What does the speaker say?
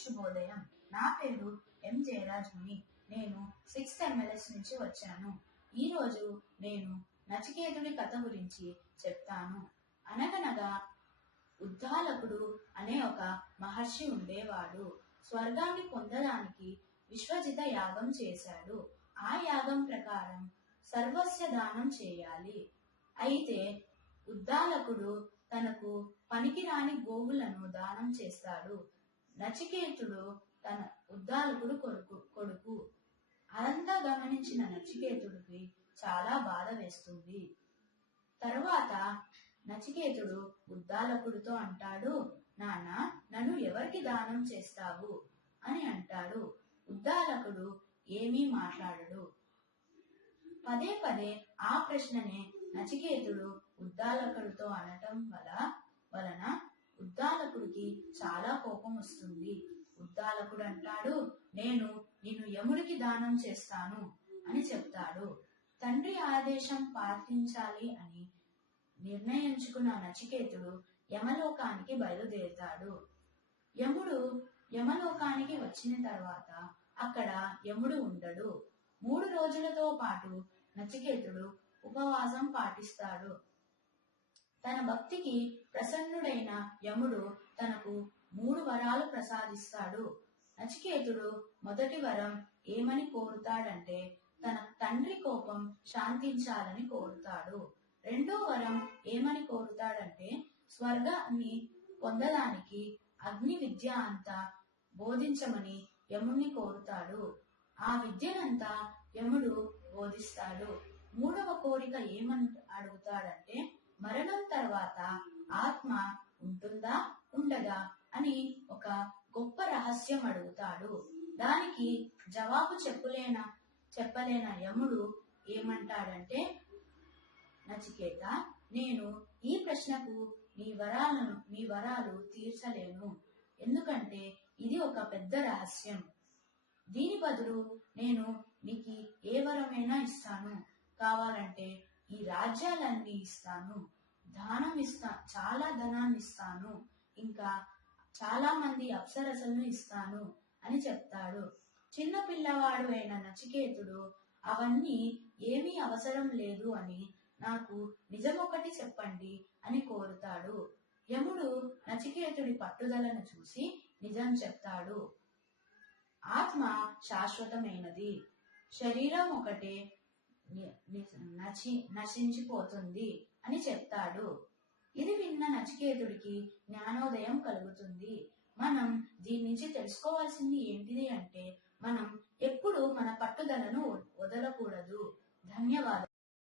శుభోదయం. నా పేరు ఎం జయరాజ్ముని. నేను 6th MLS నుంచి వచ్చాను. ఈరోజు నేను నచికేతుడి కథ గురించి చెప్తాను. అనగనగా ఉద్దాలకుడు అనే ఒక మహర్షి ఉండేవాడు. స్వర్గాన్ని పొందడానికి విశ్వజిత యాగం చేశాడు. ఆ యాగం ప్రకారం సర్వస్వ దానం చేయాలి. అయితే ఉద్దాలకుడు తనకు పనికిరాని గోవులను దానం చేస్తాడు. నచికేతుడు తన ఉద్దాలకుడు కొడుకు. అదంతా గమనించిన నచికేతుడికి చాలా బాధ వేస్తుంది. తరువాత నచికేతుడు ఉద్దాలకుడితో అంటాడు, నాన్న, నన్ను ఎవరికి దానం చేస్తావు అని అంటాడు. ఉద్దాలకుడు ఏమీ మాట్లాడడు. పదే పదే ఆ ప్రశ్ననే నచికేతుడు ఉద్దాలకుడితో అనటం వలన ఉద్దాలకుడికి చాలా కోపం వస్తుంది. ఉద్దాలకుడు అంటాడు, నేను నిన్ను యముడికి దానం చేస్తాను అని చెప్తాడు. తండ్రి ఆదేశం పాటించాలి అని నిర్ణయించుకున్న నచికేతుడు యమలోకానికి బయలుదేరుతాడు. యమలోకానికి వచ్చిన తర్వాత అక్కడ యముడు ఉండడు. 3 రోజులతో పాటు నచికేతుడు ఉపవాసం పాటిస్తాడు. తన భక్తికి ప్రసన్నుడైన యముడు తనకు 3 వరాలు ప్రసాదిస్తాడు. నచికేతుడు మొదటి వరం ఏమని కోరుతాడంటే తన తండ్రి కోపం శాంతించాలని కోరుతాడు. రెండో వరం ఏమని కోరుతాడంటే స్వర్గాన్ని పొందడానికి అగ్ని విద్య అంతా బోధించమని యముణ్ణి కోరుతాడు. ఆ విద్యనంతా యముడు బోధిస్తాడు. మూడవ కోరిక ఏమని అడుగుతాడంటే మరణం తర్వాత ఆత్మ ఉంటుందా ఉండదా అని ఒక గొప్ప రహస్యం అడుగుతాడు. దానికి జవాబు చెప్పలేన యముడు ఏమంటాడంటే, నచికేత, నేను ఈ ప్రశ్నకు నీ వరాలు తీర్చలేను. ఎందుకంటే ఇది ఒక పెద్ద రహస్యం. దీని బదులు నేను నీకు ఏ వరమైనా ఇస్తాను. కావాలంటే ఈ రాజ్యాలన్నీ ఇస్తాను, చాలా ధనాన్ని ఇస్తాను, ఇంకా చాలా మంది అప్సరసలను ఇస్తాను అని చెప్తాడు. చిన్న పిల్లవాడు అయిన నచికేతుడు అవన్నీ ఏమీ అవసరం లేదు అని, నాకు నిజమొకటి చెప్పండి అని కోరుతాడు. యముడు నచికేతుడి పట్టుదలను చూసి నిజం చెప్తాడు. ఆత్మ శాశ్వతమైనది, శరీరం ఒకటే నశించిపోతుంది అని చెప్తాడు. ఇది విన్న నచికేతుడికి జ్ఞానోదయం కలుగుతుంది. మనం దీని నుంచి తెలుసుకోవాల్సింది ఏంటిది అంటే మనం ఎప్పుడు మన పట్టుదలను వదలకూడదు. ధన్యవాదాలు.